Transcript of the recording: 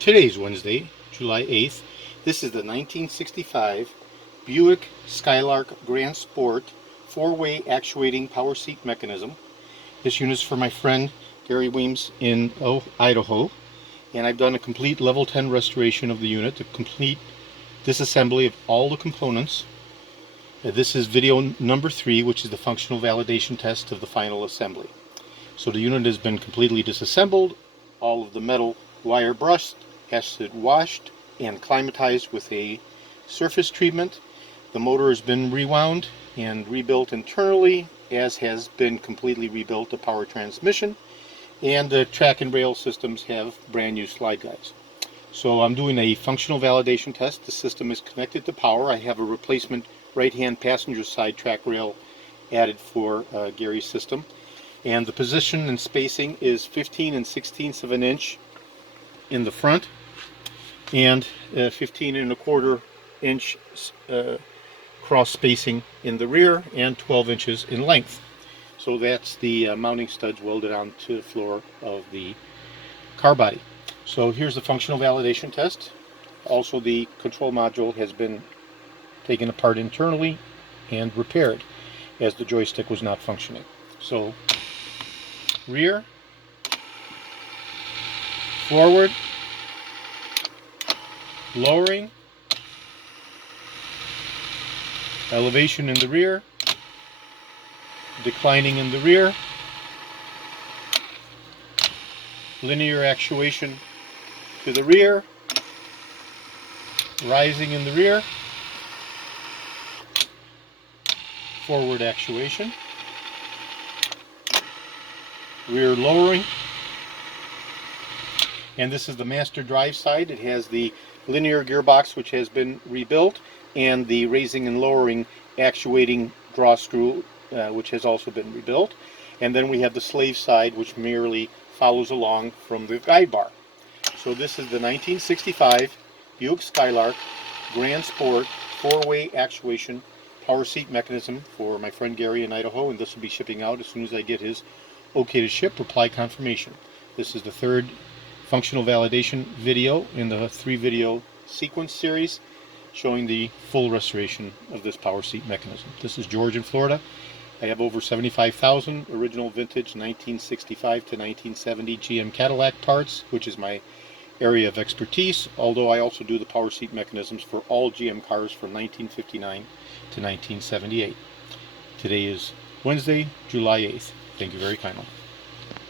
Today's Wednesday, July 8th. This is the 1965 Buick Skylark Grandsport four-way actuating power seat mechanism. This unit is for my friend Gary Weems in Idaho, and I've done a complete level 10 restoration of the unit, a complete disassembly of all the components. This is video number 3, which is the functional validation test of the final assembly. So the unit has been completely disassembled, all of the metal wire brushed, acid washed, and climatized with a surface treatment. The motor has been rewound and rebuilt internally, as has been completely rebuilt the power transmission, and the track and rail systems have brand new slide guides. So I'm doing a functional validation test. The system is connected to power. I have a replacement right-hand passenger side track rail added for Gary's system, and the position and spacing is 15 16ths of an inch in the front and 15 1/4 inch cross spacing in the rear, and 12 inches in length. So that's the mounting studs welded onto the floor of the car body. So here's the functional validation test. Also, the control module has been taken apart internally and repaired, as the joystick was not functioning. So rear, forward, lowering, elevation in the rear, declining in the rear, linear actuation to the rear, rising in the rear, forward actuation, rear lowering. And this is the master drive side. It has the linear gearbox, which has been rebuilt, and the raising and lowering actuating draw screw, which has also been rebuilt. And then we have the slave side, which merely follows along from the guide bar. So this is the 1965 Buick Skylark Grandsport four-way actuation power seat mechanism for my friend Gary in Idaho, and this will be shipping out as soon as I get his okay to ship reply confirmation. This is the third functional validation video in the 3-video sequence series showing the full restoration of this power seat mechanism. This is George in Florida. I have over 75,000 original vintage 1965 to 1970 GM Cadillac parts, which is my area of expertise, although I also do the power seat mechanisms for all GM cars from 1959 to 1978. Today is Wednesday, July 8th. Thank you very kindly.